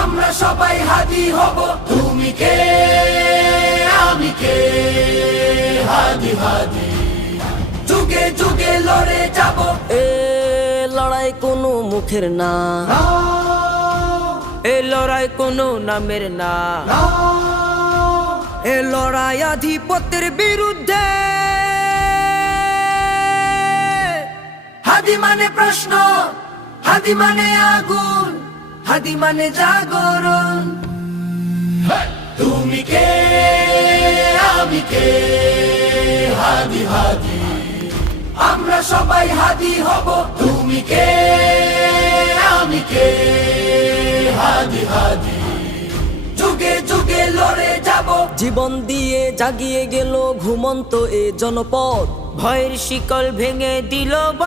আমরা সবাই হাদি হব, তুমি কে আমি কে, হাদি হাদি যুগে যুগে লড়ে যাব। এ লড়াই কোনো মুখের না, এ লড়াই কোনো নামের না, এ লড়াই আধিপত্যের বিরুদ্ধে। হাদি মানে প্রশ্ন, হাদি মানে আগুন, হাদি মানে জাগরণ। তুমি কে আমি কে, হাদি হাদি আমরা সবাই হাদি হব, তুমি কে আমি কে, হাদি হাদি যুগে যুগে লড়ে যাব। জীবন দিয়ে জাগিয়ে গেল ঘুমন্ত এ জনপদ, ভয়ের শিকল ভেঙে দিল।